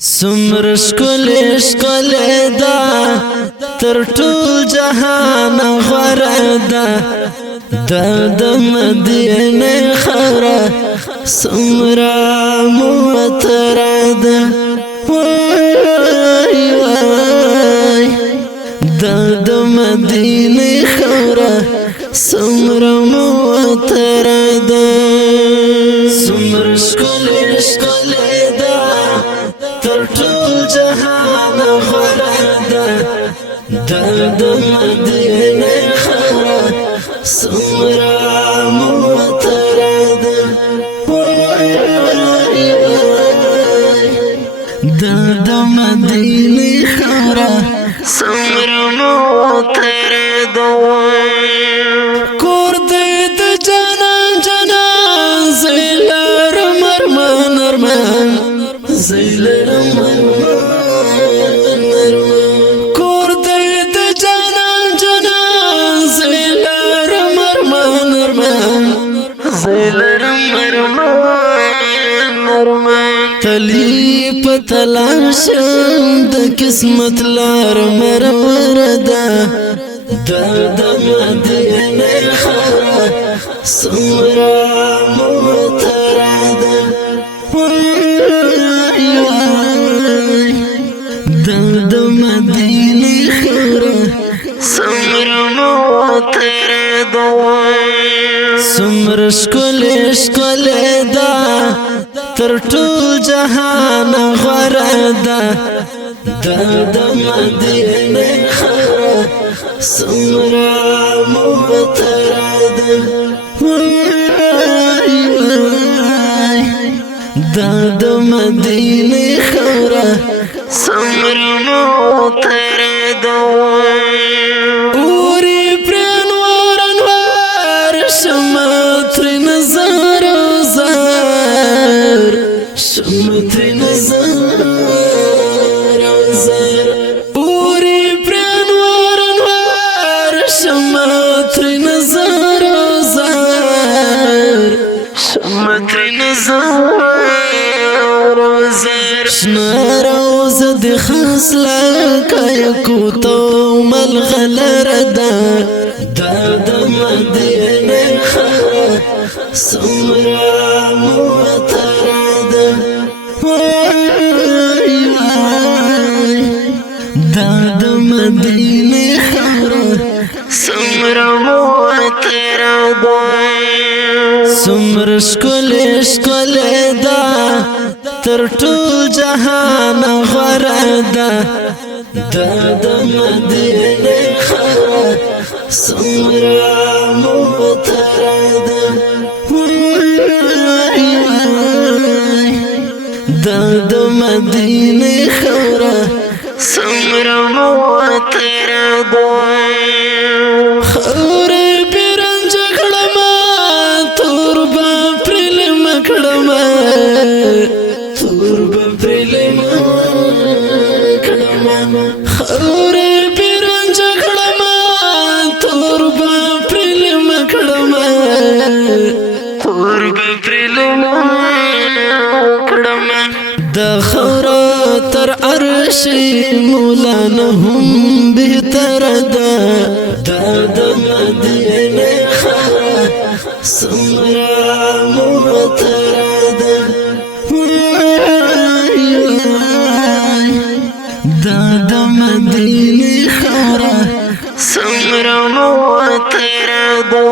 سمر شکل شکل دا تر ټول جهان غوره ده د مدینه خاوره سمره معطره ده وای وای د مدینه خاوره سمره معطره ده سمر شکل شکل دا تر ټول جهان غوره ده د مدینه خاوره سمره معطره ده وای وای د مدینه خاوره سمره معطره ده کور دې د جانان جانان زیلر مرمن مرمن زیلر مرمن کور دې د جانان جانان زیلر مرمن مرمن زیلر مرمن مرمن تلی پتلاشم د قسمت لار مرور ده د مدینه خاوره سمره معطره ده وای وای د مدینه خاوره سمره معطره ده سمر شکل شکل ده تر ټول جهان غوره ده د مدینه خاوره سمره معطره ده وای وای د مدینه خاوره سمره معطره ده اوري پرن ورنوار شمتر نظر زار شمتر نظر زار اوري پرن ورنوار شمتر نظر زار شمتر نظر زار شنا روزه د خاصله کای کوتو ملغلر ده د مدینه خاوره سمره معطره ده وای وای د مدینه خاوره سمره معطره ده سمر شکل شکل ده تر ټول جهان غوره ده د مدینه خاوره سمره معطره ده وای وای د مدینه خاوره سمره معطره ده خاوره بیرنج کړم تور با پرل مکړم تور با پرل مکړم خاوره بیرنج کړم تور با پرل مکړم تور با پرل مکړم د خاوره تر عرش مولانا هم بهتر ده د مدینه خاوره سمره معطره ده وای وای د مدینه خاوره سمره معطره ده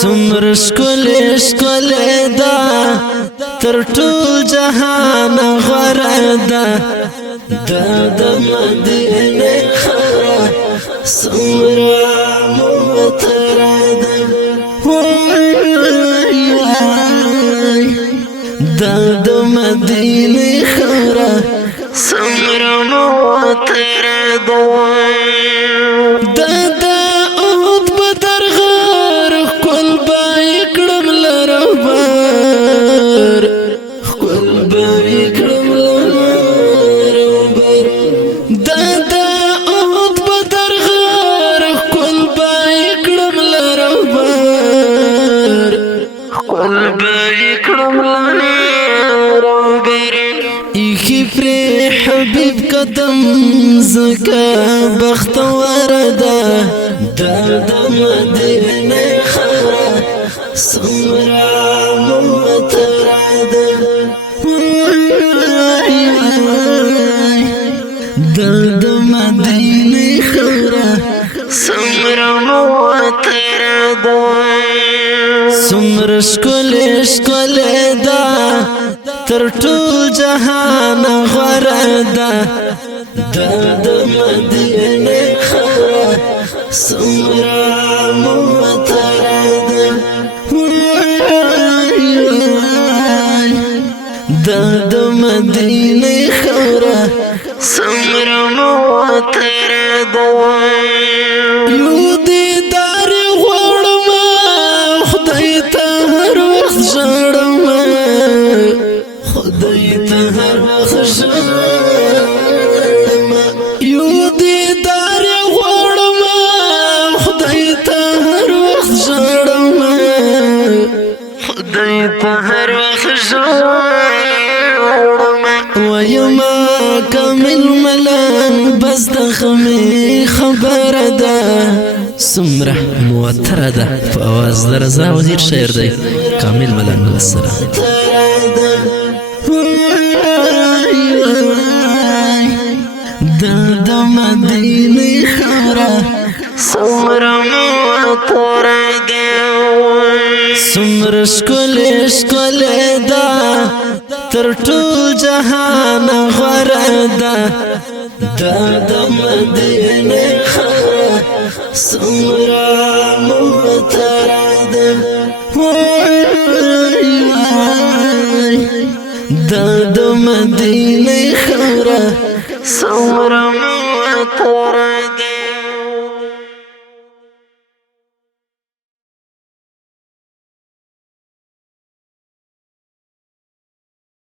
سمر شکل شکل ده تر ټول جهان غوره ده د مدینه خاوره سمره معطره ده وای وای د مدینه خاوره سمره معطره ده د اود بدر غار کول بای کړم لربر کول بای کړم لربر د اود بدر غار کول بای کړم لربر کول بای کړم لربر ایخي پر حبیب قدم زکا بختور ده د مدینه خورا سمرا موتر ده د مدینه خورا سمرا موتر ده سمر شکل ده تر ټول جهان غوره ده د مدینه خورا سمرا موتر ده د مدینه خورا سمرا موتر ده یو دیدار غواړم خدای ته هر وخت ژاړم خدای ته هر وخت ژاړم یو دیدار غواړم خدای ته هر وخت ژاړم خدای ته هر وخت ژاړم ویما کامل ملنګ بس د خمې خبره ده سمره موتره ده په اواز د رضا وزیر شعر دی کامل ملنګ والسلام د مدینه خورا سمره موتره ده سمره ښکلې ده تر ټول جهان غوره ده د مدینه خورا سمرا موتر ده د مدینه خورا سمرا